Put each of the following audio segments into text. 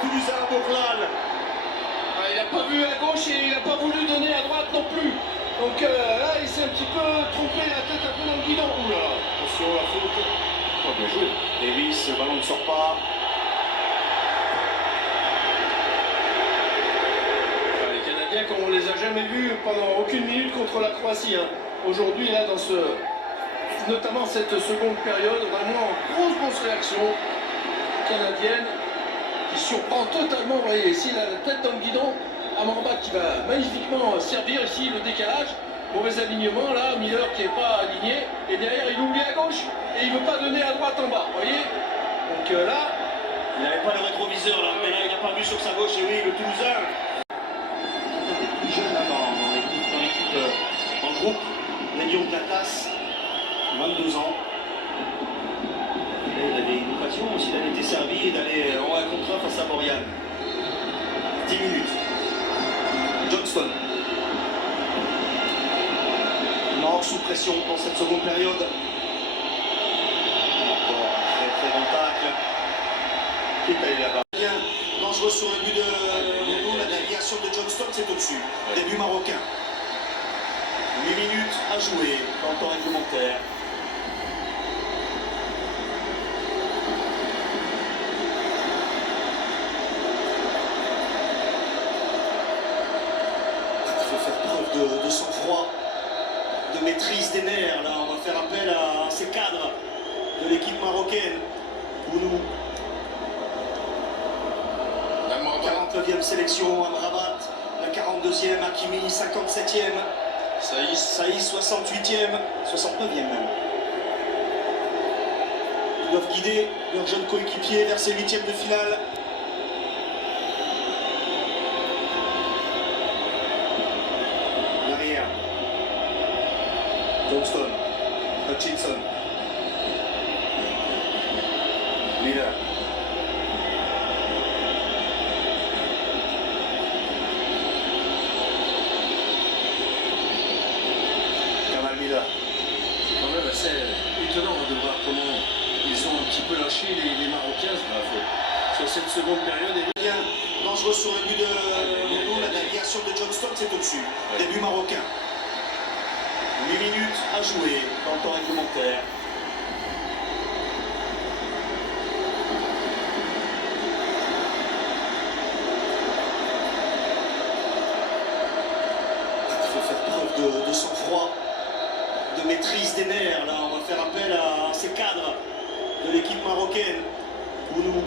Toulousain Bourlal. Il n'a pas vu à gauche et il n'a pas voulu donner à droite non plus. Donc là, il s'est un petit peu trompé, la tête un peu dans le guidon. Ouh là là, attention, la faute. Oh, bien joué. Davis, le ballon ne sort pas. Les Canadiens, comme on les a jamais vus pendant aucune minute contre la Croatie. Aujourd'hui, là, notamment cette seconde période, vraiment grosse réaction canadienne qui surprend totalement. Vous voyez, ici, la tête dans le guidon. Amrabat qui va magnifiquement servir ici le décalage. Mauvais alignement là, Miller qui n'est pas aligné. Et derrière, il oublie à gauche et il ne veut pas donner à droite en bas. Vous voyez. Donc là. Il n'avait pas le rétroviseur là, mais là il n'a pas vu sur sa gauche. Et oui, le Toulousain. Plus jeune là, dans le groupe, les Lions de la classe, 22 ans. Et il avait une occasion aussi d'aller été servi et d'aller en 1 contre 1 face à Borjan. 10 minutes. Johnston. Maroc sous pression dans cette seconde période. Encore un très bon tacle. Qui est allé là-bas. Bien dangereux sur le but de Renaud. La déviation de Johnston, c'est au-dessus. Ouais. Début marocain. 8 minutes à jouer dans le temps réglementaire. De sang-froid, de maîtrise des nerfs. Là, on va faire appel à ces cadres de l'équipe marocaine. Bounou. La 49e sélection, Amrabat. La 42e, Hakimi. 57e. Saïs, 68e. 69e même. Ils doivent guider leurs jeunes coéquipiers vers ces 8e de finale. Johnston, Hutchinson, Miller. Kamal Miller. Quand même assez étonnant de voir comment ils ont un petit peu lâché les Marocains sur cette seconde période. Bien dangereux sur le but de Renaud. La déviation de Johnston, c'est au-dessus. Ouais. Début marocain. 8 minutes à jouer dans le temps réglementaire. Il faut faire preuve de sang-froid, de maîtrise des nerfs. Là, on va faire appel à ces cadres de l'équipe marocaine. Bounou.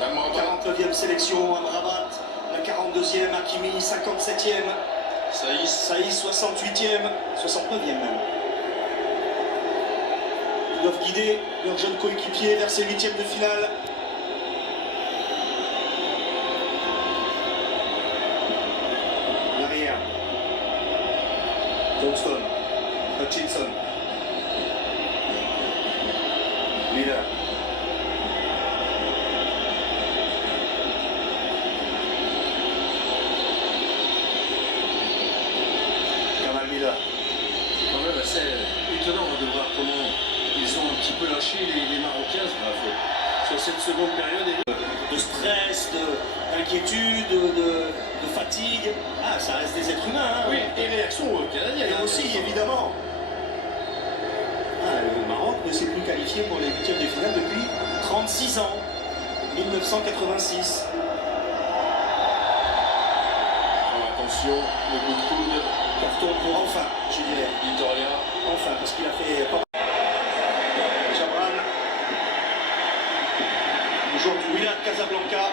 La 49e sélection, Amrabat. La 42e, Hakimi. 57e. Saïs, 68e, 69e même. Ils doivent guider leurs jeunes coéquipiers vers ces 8e de finale. L'arrière. Johnston, Hutchinson, Miller. Quand même assez étonnant de voir comment ils ont un petit peu lâché les Marocains sur cette seconde période. De stress, d'inquiétude, de fatigue. Ah, ça reste des êtres humains. Oui, et réaction canadienne. Et aussi, évidemment. Ah, le Maroc ne s'est plus qualifié pour les 8e de finale depuis 36 ans. 1986. Attention, le coup de coude. Carton pour enfin, je dirais. Vitoria. Enfin, parce qu'il a fait pas mal. Chabran. Aujourd'hui, là, Casablanca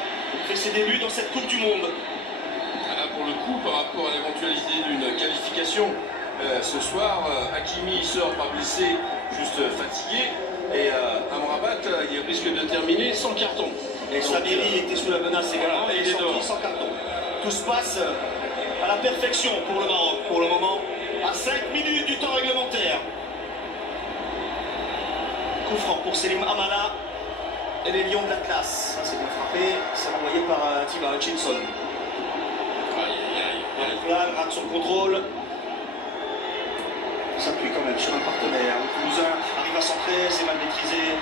fait ses débuts dans cette Coupe du Monde. Là, pour le coup, par rapport à l'éventualité d'une qualification, ce soir, Hakimi sort pas blessé, juste fatigué. Et Amrabat, il risque de terminer sans carton. Et Sabiri était sous la menace également, voilà, et il est sorti sans carton. Tout se passe à la perfection pour le Maroc, pour le moment, à 5 minutes du temps réglementaire. Coup franc pour Selim Amala et les Lions de la classe. Ça, c'est bien frappé, c'est envoyé par Thibaut Hutchinson. Là, rate son contrôle. S'appuie quand même sur un partenaire. Le Toulousain arrive à centrer, c'est mal maîtrisé.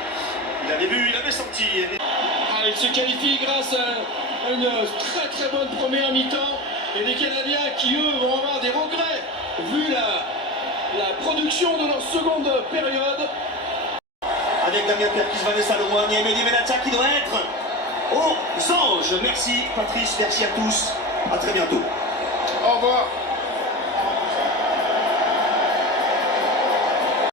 Il avait vu, il avait senti. il se qualifie grâce à une très très bonne première mi-temps. Et les Canadiens qui, eux, vont avoir des regrets vu la production de leur seconde période. Avec Damien Perkis, Vanessa Lemoine et Mehdi Benatia qui doit être aux anges. Merci Patrice, merci à tous. À très bientôt. Au revoir.